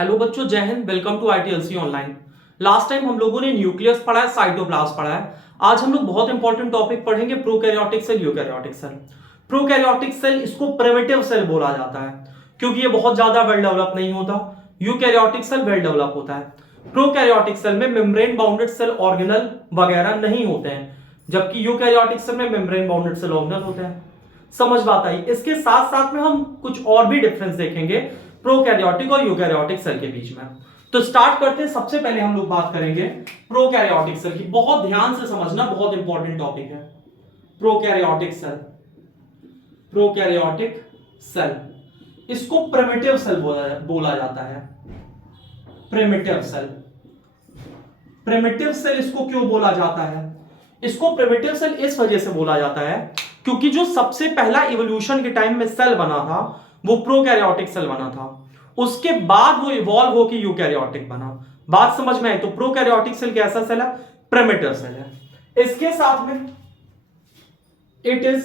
Hello बच्चों, जय हिंद। Welcome to ITLC online. Last time हम लोगों ने न्यूक्लियस पढ़ा है, साइटोप्लाज्म पढ़ा है। आज हम लोग बहुत इंपॉर्टेंट टॉपिक पढ़ेंगे, prokaryotic cell, eukaryotic cell. Prokaryotic cell, इसको प्रिमिटिव सेल बोला जाता है क्योंकि ये बहुत ज्यादा वेल डेवलप नहीं होता। यूकैरियोटिक सेल वेल डेवलप होता है। प्रोकैरियोटिक सेल में मेम्ब्रेन बाउंडेड सेल ऑर्गेनल वगैरह नहीं होते हैं, जबकि यूकैरियोटिक सेल में मेम्ब्रेन बाउंडेड सेल ऑर्गेनल होते हैं। समझ बात आई। इसके साथ साथ में हम कुछ और भी डिफरेंस देखेंगे प्रोकैरियोटिक और यूकैरियोटिक सेल के बीच में। तो स्टार्ट करते हैं। सबसे पहले हम लोग बात करेंगे प्रोकैरियोटिक सेल की। बहुत ध्यान से समझना, बहुत इंपॉर्टेंट टॉपिक है प्रोकैरियोटिक सेल। प्रोकैरियोटिक सेल, इसको प्रिमिटिव सेल बोला जाता है। Primitive cell. प्रिमिटिव सेल इसको क्यों बोला जाता है? इसको प्रिमिटिव सेल इस वजह से बोला जाता है क्योंकि जो सबसे पहला इवोल्यूशन के टाइम में सेल बना था वो प्रोकैरियोटिक सेल बना था। उसके बाद वो इवॉल्व होकर यूकैरियोटिक बना। बात समझ में आई? तो प्रोकैरियोटिक सेल कैसा सेल है? प्रिमिटिव सेल है। इसके साथ में it is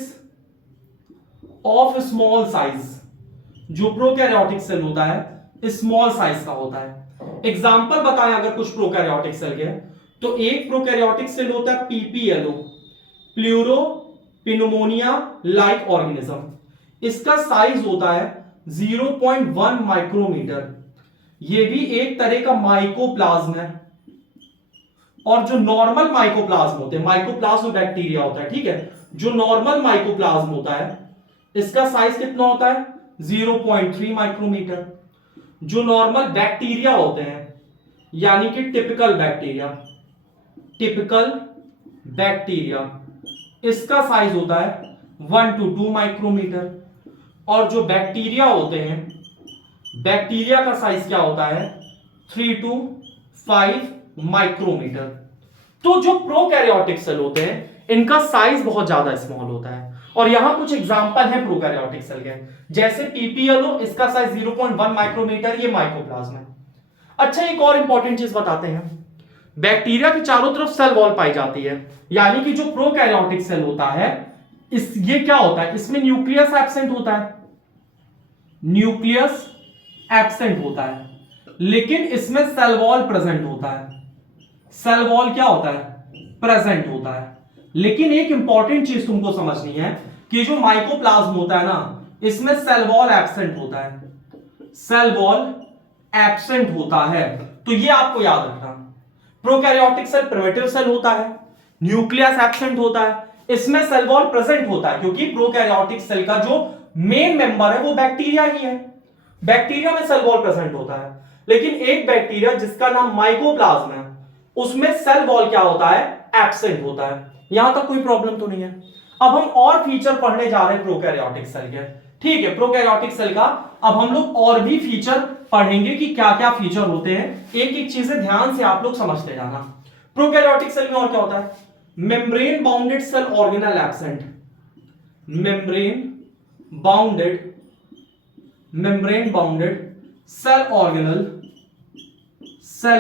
of small size. जो प्रोकैरियोटिक सेल होता है स्मॉल साइज का होता है। एग्जांपल बताएं अगर कुछ प्रोकैरियोटिक सेल के, तो एक प्रोकैरियोटिक सेल होता है पीपीएलओ, प्लूरो पिनोमोनिया लाइक ऑर्गेनिज्म। इसका साइज होता है 0.1 माइक्रोमीटर। यह भी एक तरह का माइकोप्लाज्म है। और जो नॉर्मल माइकोप्लाज्म होते हैं, माइकोप्लाज्म बैक्टीरिया होता है, ठीक है, जो नॉर्मल माइकोप्लाज्म होता है इसका साइज कितना होता है? 0.3 माइक्रोमीटर। जो नॉर्मल बैक्टीरिया होते हैं यानी कि टिपिकल बैक्टीरिया, टिपिकल बैक्टीरिया, इसका साइज होता है 1 to 2 माइक्रोमीटर। और जो बैक्टीरिया होते हैं, बैक्टीरिया का साइज क्या होता है? 3 to 5 माइक्रोमीटर। तो जो प्रोकैरियोटिक सेल होते हैं इनका साइज बहुत ज्यादा स्मॉल होता है। और यहां कुछ एग्जांपल है प्रोकैरियोटिक सेल के, जैसे पीपीएलओ, इसका साइज 0.1 माइक्रोमीटर, ये माइकोप्लाज्म है। अच्छा, एक और इंपॉर्टेंट चीज बताते हैं। बैक्टीरिया के चारों तरफ सेल वॉल पाई जाती है, यानी कि जो प्रोकैरियोटिक सेल होता है ये क्या होता है? इसमें न्यूक्लियस एब्सेंट होता है, न्यूक्लियस एब्सेंट होता है, लेकिन इसमें सेल वॉल प्रेजेंट होता है। सेल वॉल क्या होता है? प्रेजेंट होता है। लेकिन एक इंपॉर्टेंट चीज तुमको समझनी है कि जो माइकोप्लाज्म होता है ना, इसमें सेल वॉल एब्सेंट होता है। सेल वॉल एब्सेंट होता है, तो ये आपको याद रखना। प्रोकैरियोटिक सेल प्रिमिटिव सेल होता है, न्यूक्लियस एब्सेंट होता है, इसमें सेल वॉल प्रेजेंट होता है क्योंकि प्रोकैरियोटिक सेल का जो मेन मेंबर है वो बैक्टीरिया ही है। बैक्टीरिया में सेल वॉल प्रेजेंट होता है, लेकिन एक बैक्टीरिया जिसका नाम माइकोप्लाज्म है उसमें सेल वॉल क्या होता है? एब्सेंट होता है। यहां तक कोई प्रॉब्लम तो नहीं है। अब हम और फीचर पढ़ने जा रहे हैं प्रोकैरियोटिक सेल के, ठीक है। प्रोकैरियोटिक सेल का अब हम लोग और भी फीचर पढ़ेंगे कि क्या क्या फीचर होते हैं। एक एक चीजें ध्यान से आप लोग समझते जाना। प्रोकैरियोटिक सेल में और क्या होता है? Membrane bounded cell organelle absent. Membrane bounded cell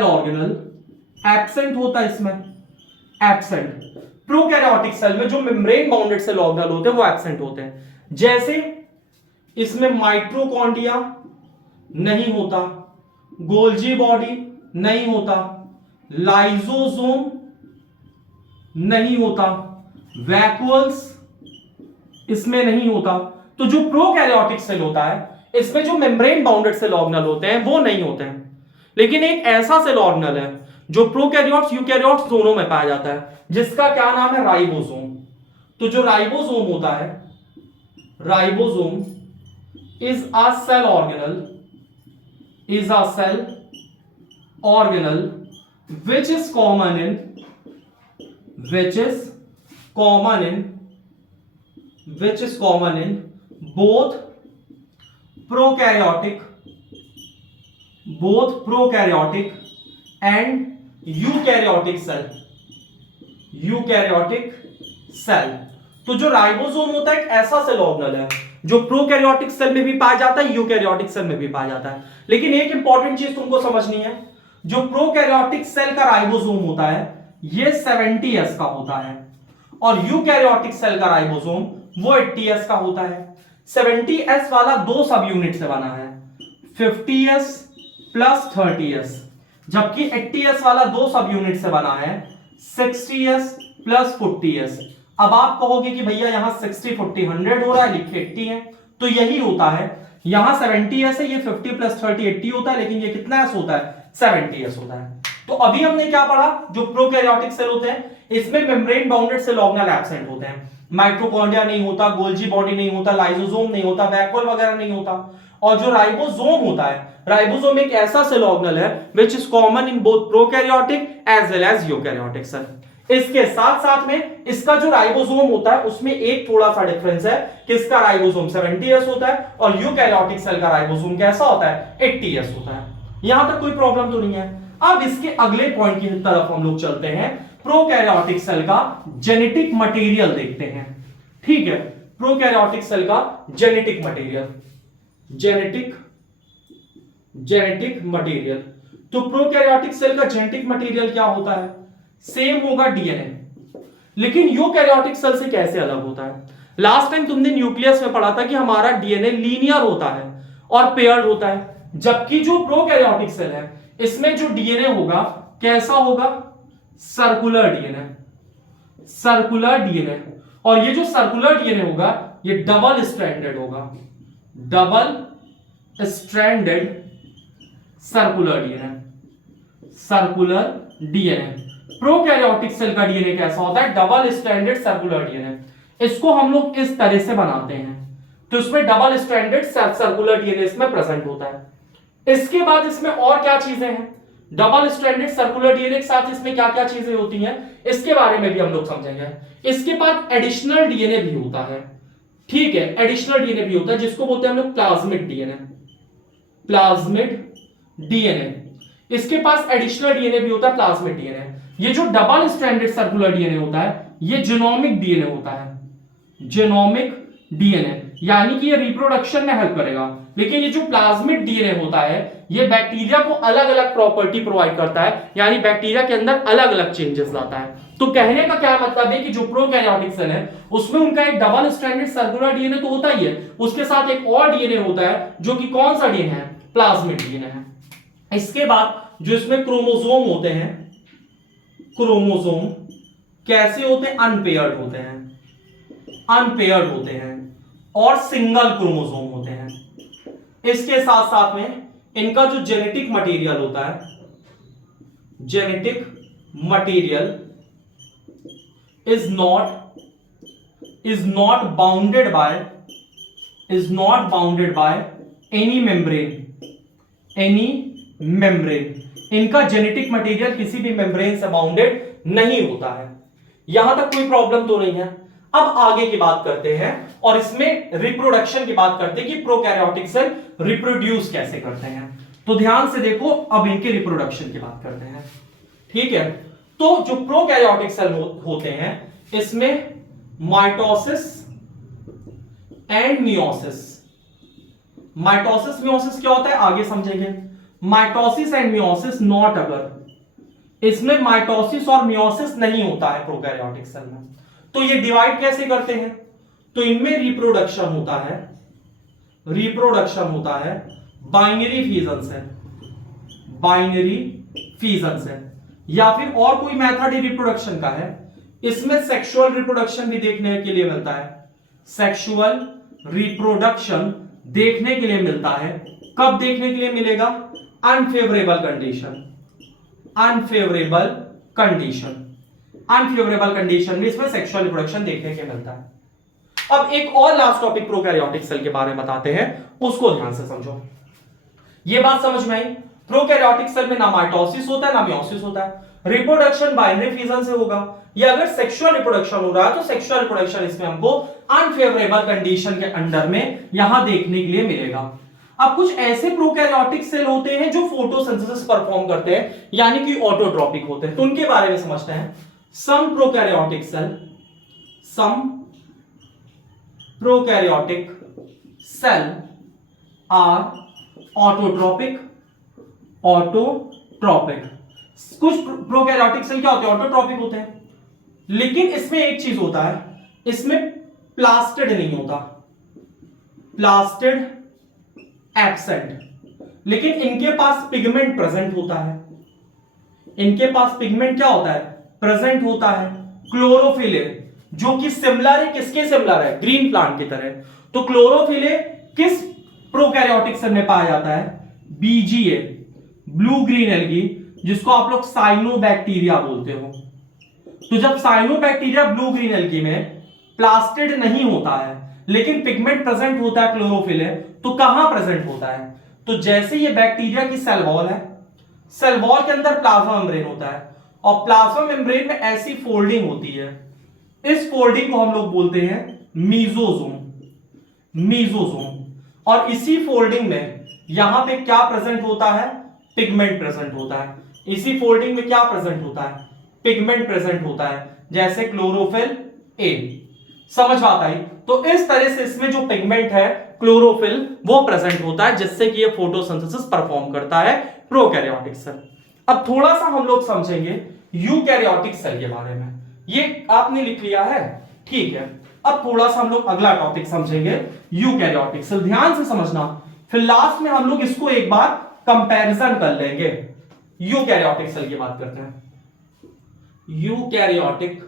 organelle absent होता है इसमें, एब्सेंट। प्रोकैरियोटिक सेल में जो मेम्ब्रेन बाउंडेड सेल ऑर्गेनल होते हैं वो एब्सेंट होते हैं। जैसे इसमें माइटोकॉन्ड्रिया नहीं होता, गोल्जी बॉडी नहीं होता, लाइसोसोम नहीं होता, वैक्यूल्स इसमें नहीं होता। तो जो प्रोकैरियोटिक सेल होता है इसमें जो मेम्ब्रेन बाउंडेड सेल ऑर्गेनल होते हैं वो नहीं होते हैं। लेकिन एक ऐसा सेल ऑर्गेनल है जो प्रोकैरियोट्स यूकैरियोट्स दोनों में पाया जाता है, जिसका क्या नाम है? राइबोसोम। तो जो राइबोसोम होता है, ribosome is a cell organelle which is common in both prokaryotic and eukaryotic cell। तो जो राइबोसोम होता है एक ऐसा सेल ऑर्गेनल है जो प्रोकैरियोटिक सेल में भी पाया जाता है, यूकैरियोटिक सेल में भी पाया जाता है। लेकिन एक इंपॉर्टेंट चीज तुमको समझनी है, जो प्रोकैरियोटिक सेल का राइबोसोम होता है ये 70s का होता है, और यूकैरियोटिक सेल का राइबोसोम वो 80s का होता है। 70s वाला दो सब यूनिट से बना है, 50s 30s, जबकि 80s वाला दो सब यूनिट से बना है 60s प्लस 40s। अब आप कहोगे कि भैया यहां 60 40 100 हो रहा है, लिखे 80 है, तो यही होता है। यहां 70s है, ये 50 प्लस 30 80 होता है, लेकिन ये कितना एस होता है, 70s होता है। तो अभी हमने क्या पढ़ा, जो प्रोकैरियोटिक सेल होते हैं इसमें membrane bounded cell organelle absent होते हैं, माइटोकॉन्ड्रिया नहीं होता, गोल्जी बॉडी नहीं होता, लाइसोसोम नहीं होता, वैक्यूल वगैरह नहीं होता। और जो राइबोसोम होता है, राइबोसोम एक ऐसा सेल ऑर्गेनेल है which is common in both prokaryotic as well as eukaryotic cell. इसके साथ साथ में इसका जो राइबोसोम होता है उसमें एक थोड़ा सा डिफरेंस है कि इसका राइबोसोम 70s होता है और यूकैरियोटिक सेल का राइबोसोम कैसा होता है, 80s होता है। यहां तक कोई प्रॉब्लम तो नहीं है। अब इसके अगले पॉइंट की तरफ हम लोग चलते हैं, प्रोकैरियोटिक सेल का जेनेटिक मटेरियल देखते हैं। ठीक है, प्रोकैरियोटिक सेल का जेनेटिक मटेरियल, जेनेटिक मटेरियल। तो प्रोकैरियोटिक सेल का जेनेटिक मटेरियल क्या होता है, सेम होगा डीएनए, लेकिन यूकैरियोटिक सेल से कैसे अलग होता है। लास्ट टाइम तुमने न्यूक्लियस में पढ़ा था कि हमारा डीएनए लीनियर होता है और पेयर्ड होता है, जबकि जो प्रोकैरियोटिक सेल है इसमें जो डीएनए होगा कैसा होगा, सर्कुलर डीएनए, सर्कुलर डीएनए। और ये जो सर्कुलर डीएनए होगा ये डबल स्ट्रैंडेड होगा, double stranded circular DNA, circular DNA. Prokaryotic cell का डीएनए कैसा होता है, डबल स्ट्रैंडेड सर्कुलर डीएनए। इसको हम लोग इस तरह से बनाते हैं, तो इसमें डबल स्ट्रैंडेड सर्कुलर डीएनए इसमें प्रेजेंट होता है। इसके बाद इसमें और क्या चीजें हैं, डबल स्ट्रैंडेड सर्कुलर डीएनए के साथ इसमें क्या क्या चीजें होती हैं इसके बारे में भी हम लोग समझेंगे। इसके बाद एडिशनल डीएनए भी होता है, ठीक है, एडिशनल डीएनए भी होता है जिसको बोलते हैं हम लोग प्लाज्मिड डीएनए, प्लाज्मिड डीएनए। इसके पास एडिशनल डीएनए भी होता है, प्लाज्मिड डीएनए। ये जो डबल स्ट्रैंडेड सर्कुलर डीएनए होता है ये जीनोमिक डीएनए होता है, जीनोमिक डीएनए, यानी कि ये रिप्रोडक्शन में हेल्प करेगा। लेकिन ये जो प्लाज्मिड डीएनए होता है ये बैक्टीरिया को अलग अलग प्रॉपर्टी प्रोवाइड करता है, यानी बैक्टीरिया के अंदर अलग अलग चेंजेस लाता है। तो कहने का क्या मतलब है कि जो प्रोकैरियोटिक सेल है उसमें उनका एक डबल स्ट्रैंडेड सर्कुलर डीएनए तो होता ही है, उसके साथ एक और डीएनए होता है जो कि कौन सा डीएनए है, प्लाज्मिड डीएनए है। इसके बाद जो इसमें क्रोमोसोम होते हैं, क्रोमोसोम कैसे होते हैं, अनपेयर्ड होते हैं, अनपेयर्ड होते हैं और सिंगल क्रोमोसोम होते हैं। इसके साथ साथ में इनका जो जेनेटिक मटेरियल होता है, genetic material is not bounded by any membrane। इनका जेनेटिक मटेरियल किसी भी मेम्ब्रेन से बाउंडेड नहीं होता है। यहां तक कोई प्रॉब्लम तो नहीं है। अब आगे की बात करते हैं और इसमें रिप्रोडक्शन की बात करते हैं कि प्रोकैरियोटिक सेल रिप्रोड्यूस कैसे करते हैं। तो ध्यान से देखो, अब इनके रिप्रोडक्शन की बात करते हैं, ठीक है। तो जो प्रोकैरियोटिक सेल होते हैं इसमें mitosis and meiosis, mitosis meiosis क्या होता है आगे समझेंगे। माइटोसिस एंड मियोसिस नॉट अगर, इसमें माइटोसिस और मियोसिस नहीं होता है प्रोकैरियोटिक सेल में। तो ये डिवाइड कैसे करते हैं, तो इनमें रिप्रोडक्शन होता है, रिप्रोडक्शन होता है बाइनरी फिजन से, बाइनरी फिजन से, या फिर और कोई मेथड रिप्रोडक्शन का है। इसमें सेक्सुअल रिप्रोडक्शन भी देखने के लिए मिलता है, सेक्सुअल रिप्रोडक्शन देखने के लिए मिलता है। कब देखने के लिए मिलेगा, unfavourable condition, unfavourable condition, unfavourable condition में इसमें सेक्सुअल रिप्रोडक्शन देखने के मिलता है। अब एक और लास्ट टॉपिक प्रोकैरियोटिक सेल के बारे में बताते हैं, उसको ध्यान से समझो। ये बात समझ में आई, प्रोकैरियोटिक सेल में ना माइटोसिस होता है ना मियोसिस होता है, रिप्रोडक्शन बाइनरी फिजन से होगा, या अगर सेक्सुअल रिप्रोडक्शन हो रहा है तो सेक्सुअल रिप्रोडक्शन इसमें हमको अनफेवरेबल कंडीशन के अंडर में यहां देखने के लिए मिलेगा। अब कुछ ऐसे प्रोकैरियोटिक सेल होते हैं जो फोटोसिंथेसिस परफॉर्म करते हैं, यानी कि ऑटोट्रॉपिक होते हैं, तो उनके बारे में समझते हैं। Some prokaryotic cell, some prokaryotic cell are autotrophic, autotrophic. कुछ प्रोकैरियोटिक सेल क्या होते हैं, ऑटोट्रॉपिक होते हैं, लेकिन इसमें एक चीज होता है, इसमें प्लास्टिड नहीं होता, प्लास्टिड एब्सेंट। लेकिन इनके पास पिगमेंट प्रेजेंट होता है। इनके पास पिगमेंट क्या होता है? प्रेजेंट होता है। क्लोरोफिल जो कि सिमिलर है, किसके सिमिलर है? ग्रीन प्लांट की तरह। तो क्लोरोफिल किस प्रोकैरियोटिक सेल में पाया जाता है? बीजीए, ब्लू ग्रीन एल्गी, जिसको आप लोग साइनोबैक्टीरिया बोलते हो। तो जब साइनोबैक्टीरिया ब्लू ग्रीन एल्गी में प्लास्टिड नहीं होता है लेकिन पिगमेंट प्रेजेंट होता है, क्लोरोफिल तो कहां प्रेजेंट होता है? तो जैसे ये बैक्टीरिया की सेल वॉल है, सेल वॉल के अंदर प्लाज्मा मेम्ब्रेन होता है और प्लाज्मा मेम्ब्रेन में ऐसी फोल्डिंग होती है, इस फोल्डिंग को हम लोग बोलते हैं मीजोजोम। मीजोजोम। और इसी फोल्डिंग में यहां पे क्या प्रेजेंट होता है? पिगमेंट प्रेजेंट होता है। इसी फोल्डिंग में क्या प्रेजेंट होता है? पिगमेंट प्रेजेंट होता है, जैसे क्लोरोफिल ए। समझ आता है? तो इस तरह से इसमें जो पिगमेंट है क्लोरोफिल वो प्रेजेंट होता है, जिससे कि ये फोटोसिंथेसिस परफॉर्म करता है प्रोकैरियोटिक सेल। अब थोड़ा सा हम लोग समझेंगे यूकैरियोटिक सेल के बारे में। ये आपने लिख लिया है, ठीक है। अब थोड़ा सा हम लोग अगला टॉपिक समझेंगे यूकैरियोटिक सेल। ध्यान से समझना, फिर लास्ट में हम लोग इसको एक बार कंपैरिजन कर लेंगे। यूकैरियोटिक सेल की बात करते हैं। यूकैरियोटिक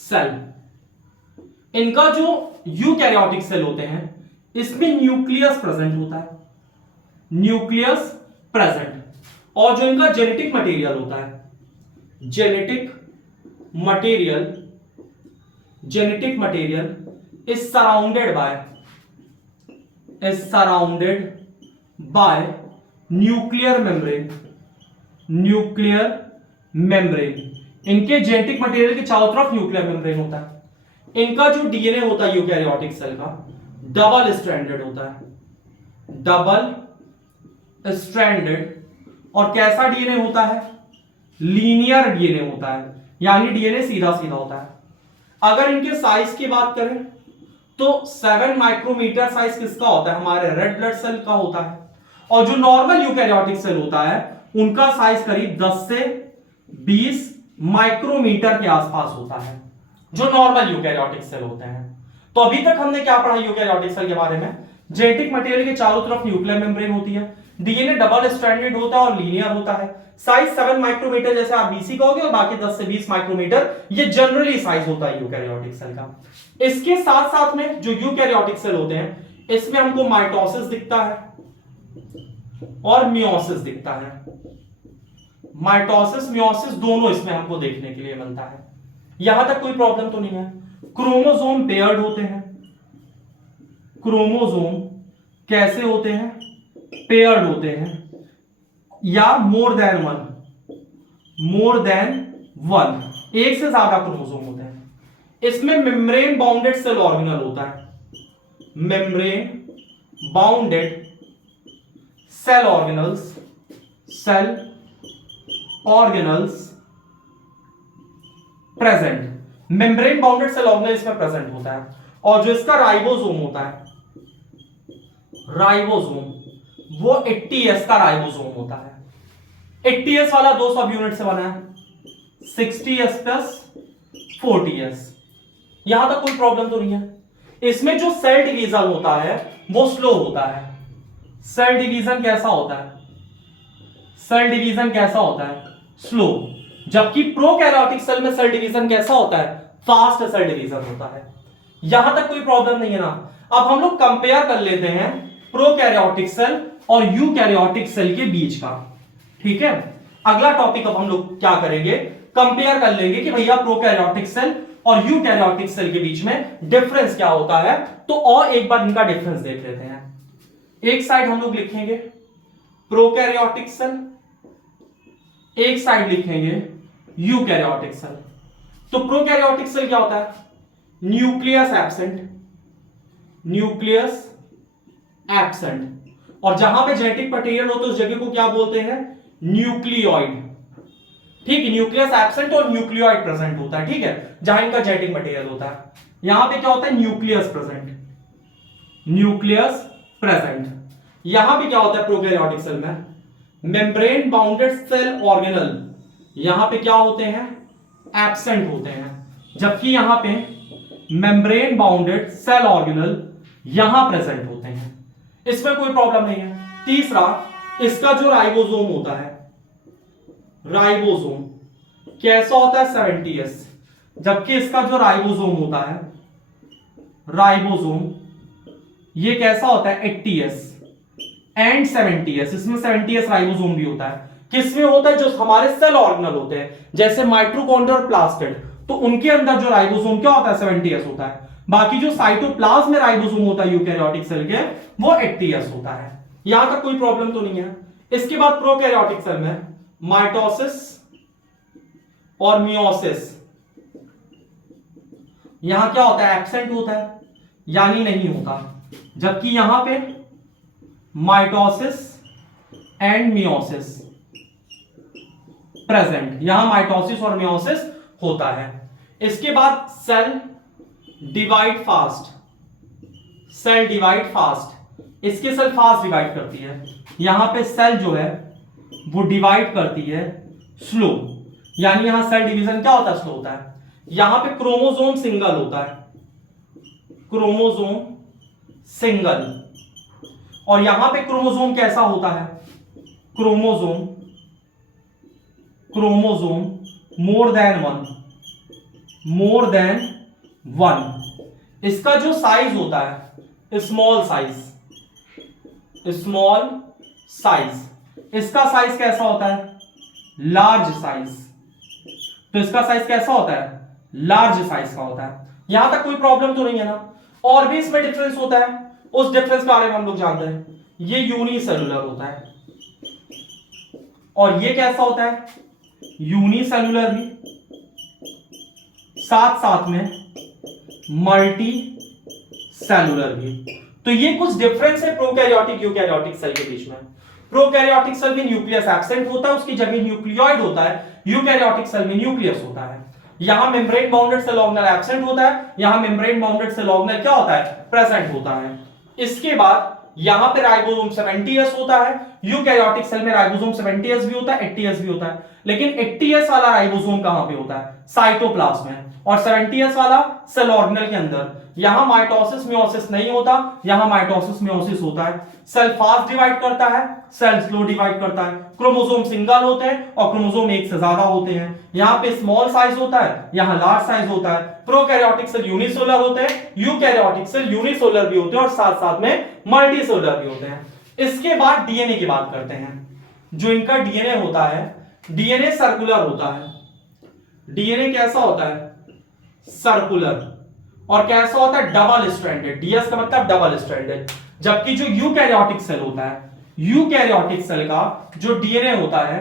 सेल, इनका जो यूकैरियोटिक सेल होते हैं इसमें न्यूक्लियस प्रेजेंट होता है, न्यूक्लियस प्रेजेंट। और जो इनका जेनेटिक मटेरियल होता है, genetic material is surrounded by nuclear membrane. इनके जेनेटिक मटेरियल के चारों तरफ न्यूक्लियर मेम्ब्रेन होता है। इनका जो डीएनए होता है यूकैरियोटिक सेल का, डबल स्ट्रैंडेड होता है, डबल स्ट्रैंडेड। और कैसा डीएनए होता है? लीनियर डीएनए होता है, यानी डीएनए सीधा सीधा होता है। अगर इनके साइज की बात करें तो 7 माइक्रोमीटर साइज किसका होता है? हमारे रेड ब्लड सेल का होता है। और जो नॉर्मल यूकैरियोटिक सेल होता है उनका साइज करीब 10 से 20 माइक्रोमीटर के आसपास होता है, जो नॉर्मल यूकैरियोटिक सेल होते हैं। तो अभी तक हमने क्या पढ़ा यूकैरियोटिक सेल के बारे में? जेनेटिक मटेरियल के चारों तरफ न्यूक्लियर मेम्ब्रेन होती है, डीएनए डबल स्ट्रैंडेड होता है और लीनियर होता है, साइज 7 माइक्रोमीटर जैसे आप बीसी कहोगे और बाकी 10 से 20 माइक्रोमीटर, ये जनरली साइज होता है यूकैरियोटिक सेल का। इसके साथ साथ में जो यूकैरियोटिक सेल होते हैं इसमें हमको माइटोसिस दिखता है और मियोसिस दिखता है। माइटोसिस मियोसिस दोनों इसमें हमको देखने के लिए मिलता है। यहां तक कोई प्रॉब्लम तो नहीं है। क्रोमोसोम पेयर्ड होते हैं। क्रोमोसोम कैसे होते हैं? पेयर्ड होते हैं, या मोर देन वन, एक से ज्यादा क्रोमोसोम होते हैं। इसमें मेम्ब्रेन बाउंडेड सेल ऑर्गेनल होता है, membrane bounded cell organelles present. Membrane bounded cell organelle इसमें प्रेजेंट होता है। और जो इसका राइबोसोम होता है, राइबोसोम वो 80s का राइबोसोम होता है। 80s वाला 2 सब यूनिट से बना है, 60s प्लस 40s। यहां तक कोई प्रॉब्लम तो नहीं है। इसमें जो सेल डिवीजन होता है वो स्लो होता है। सेल डिवीजन कैसा होता है? सेल डिवीजन कैसा होता है? स्लो। जबकि प्रोकैरियोटिक सेल में सेल डिवीजन कैसा होता है? फास्ट सेल डिवीजन होता है। यहां तक कोई प्रॉब्लम नहीं है ना। अब हम लोग कंपेयर कर लेते हैं प्रोकैरियोटिक सेल और यूकैरियोटिक सेल के बीच का, ठीक है। अगला टॉपिक अब हम लोग क्या करेंगे? कंपेयर कर लेंगे कि भैया प्रोकैरियोटिक सेल और यूकैरियोटिक सेल के बीच में डिफरेंस क्या होता है। तो और एक बार इनका डिफरेंस देख लेते हैं। एक साइड हम लोग लिखेंगे प्रोकैरियोटिक सेल, एक साइड लिखेंगे यूकैरियोटिक सेल। तो प्रोकैरियोटिक सेल क्या होता है? Nucleus absent. और जहां पे जेनेटिक मटेरियल हो तो उस जगह को क्या बोलते हैं? न्यूक्लियोइड। ठीक है, न्यूक्लियस एब्सेंट और न्यूक्लियोइड प्रेजेंट होता है, ठीक है, जहां इनका जेनेटिक मटेरियल होता है। यहां पे क्या होता है? Nucleus present. यहां पे क्या होता है प्रोकैरियोटिक सेल में? मेम्ब्रेन बाउंडेड सेल ऑर्गेनल यहां पे क्या होते हैं? एब्सेंट होते हैं। जबकि यहां पे मेम्ब्रेन बाउंडेड सेल ऑर्गेनल यहां प्रेजेंट होते हैं। इसमें कोई प्रॉब्लम नहीं है। तीसरा, इसका जो राइबोसोम होता है, राइबोसोम कैसा होता है 70s, जबकि इसका जो राइबोसोम होता है, राइबोसोम ये कैसा होता है 80s एंड 70s। इसमें 70s राइबोसोम भी होता है। किसमें होता है? जो हमारे सेल ऑर्गेनल होते हैं जैसे माइटोकॉन्ड्रिया और प्लास्टिड, तो उनके अंदर जो राइबोसोम क्या होता है 70s होता है। बाकी जो साइटोप्लाज्म में राइबोसोम होता है यूकैरियोटिक सेल के, वो 80s होता है। यहां तक कोई प्रॉब्लम तो नहीं है। इसके बाद प्रोकैरियोटिक सेल में माइटोसिस और मियोसिस, यहां क्या होता है एब्सेंट होता है, यानी नहीं होता, जबकि यहां पे माइटोसिस एंड मियोसिस प्रेजेंट, यहां माइटोसिस और मियोसिस होता है। इसके बाद cell divide fast, cell divide fast, इसके सेल फास्ट डिवाइड करती है, यहां पे सेल जो है वो डिवाइड करती है स्लो, यानी यहां सेल डिवीजन क्या होता है स्लो होता है। यहां पे क्रोमोसोम सिंगल होता है, क्रोमोसोम सिंगल, और यहां पे क्रोमोसोम कैसा होता है, chromosome more than one, more than one. इसका जो साइज होता है स्मॉल साइज, स्मॉल साइज, इसका साइज कैसा होता है लार्ज साइज, तो इसका साइज कैसा होता है लार्ज साइज का होता है। यहां तक कोई प्रॉब्लम तो नहीं है ना। और भी इसमें डिफरेंस होता है, उस डिफरेंस के बारे में हम लोग जानते हैं। ये यूनिसेलुलर होता है और ये कैसा होता है यूनिसेलुलर भी, साथ साथ में मल्टी सेलुलर भी। तो ये कुछ डिफरेंस है प्रोकैरियोटिक यूकैरियोटिक सेल के बीच में। प्रोकैरियोटिक सेल में न्यूक्लियस एब्सेंट होता है, उसकी जगह न्यूक्लियोइड होता है। यूकैरियोटिक सेल में न्यूक्लियस होता है। यहां membrane bounded cell organelle absent होता है, यहां मेम्ब्रेन बाउंडेड सेल ऑर्गेनल क्या होता है प्रेजेंट होता है। इसके बाद यहां पे राइबोसोम 70s होता है। यूकैरियोटिक सेल में राइबोसोम 70s भी होता है, 80s भी होता है, लेकिन 80s वाला राइबोसोम कहां पे होता है साइटोप्लाज्म में, और 70s वाला सेल ऑर्गेनल के अंदर। यहां माइटोसिस मियोसिस नहीं होता, यहां माइटोसिस मियोसिस होता है। सेल फास्ट डिवाइड करता है, सेल स्लो डिवाइड करता है। क्रोमोसोम सिंगल होते हैं और क्रोमोसोम एक से ज्यादा होते हैं। यहां पे स्मॉल साइज होता है, यहां लार्ज साइज होता है। प्रोकैरियोटिक सेल यूनिसेलुलर होते हैं, यूकैरियोटिक सेल यूनिसेलुलर भी होते हैं और साथ साथ में मल्टीसेलुलर भी होते हैं। इसके बाद डीएनए की बात करते हैं। जो इनका डीएनए होता है, डीएनए सर्कुलर होता है। डीएनए कैसा होता है सर्कुलर, और कैसा होता है डबल स्ट्रैंडेड, डीएस का मतलब डबल स्ट्रैंडेड। जबकि जो यूकैरियोटिक सेल होता है, यूकैरियोटिक सेल का जो डीएनए होता है,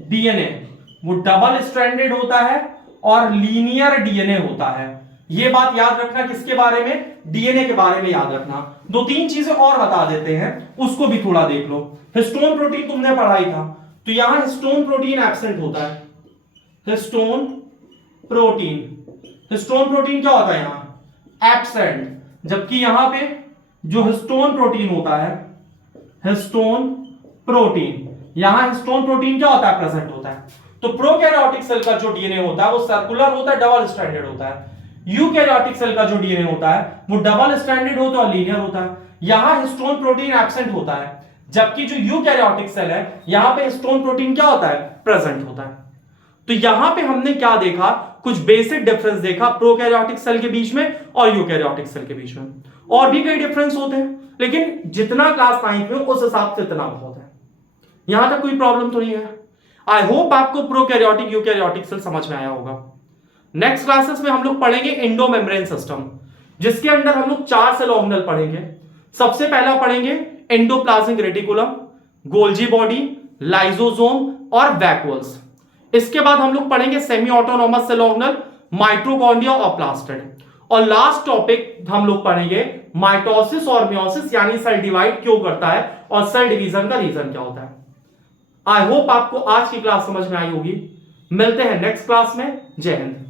डीएनए वो डबल स्ट्रैंडेड होता है और लीनियर डीएनए होता है। ये बात याद रखना, किसके बारे में डीएनए के बारे में याद रखना। दो तीन चीजें और बता देते हैं, उसको भी थोड़ा देख लो। हिस्टोन प्रोटीन तुमने पढ़ाई था, तो यहां हिस्टोन प्रोटीन एब्सेंट होता है, हिस्टोन प्रोटीन। हिस्टोन प्रोटीन क्या होता है यहां एब्सेंट, जबकि यहां पे जो हिस्टोन प्रोटीन होता है, हिस्टोन प्रोटीन, यहां हिस्टोन प्रोटीन क्या होता है प्रेजेंट होता है। तो प्रोकैरियोटिक सेल का जो डीएनए होता है वो सर्कुलर होता है, डबल स्ट्रैंडेड होता है। यूकैरियोटिक सेल का जो डीएनए होता है वो डबल स्ट्रैंडेड होता है और लीनियर होता है। यहां हिस्टोन प्रोटीन एब्सेंट होता है, जबकि जो यूकैरियोटिक सेल है यहां पे हिस्टोन प्रोटीन क्या होता है प्रेजेंट होता है। तो यहां पे हमने क्या देखा, कुछ बेसिक डिफरेंस देखा प्रोकैरियोटिक सेल के बीच में और यूकैरियोटिक सेल के बीच में। और भी कई डिफरेंस होते हैं, लेकिन जितना क्लास 9 में उस हिसाब से इतना बहुत है। यहां तक कोई प्रॉब्लम तो नहीं है। आई होप आपको प्रोकैरियोटिक यूकैरियोटिक सेल समझ में आया होगा। नेक्स्ट क्लासेस में हम लोग पढ़ेंगे एंडोमेम्ब्रेन सिस्टम, जिसके अंदर हम लोग 4 सेल ऑर्गेनल पढ़ेंगे। सबसे पहला पढ़ेंगे endoplasmic reticulum, Golgi body, lysosome और वैक्यूल्स। इसके बाद हम लोग पढ़ेंगे semi autonomous cell organelle, mitochondria और प्लास्टिड। और लास्ट टॉपिक हम लोग पढ़ेंगे माइटोसिस और मियोसिस, यानी सेल डिवाइड क्यों करता है और सेल डिवीजन का रीजन क्या होता है। आई होप आपको आज की क्लास समझ में आई होगी। मिलते हैं नेक्स्ट क्लास में। जय हिंद।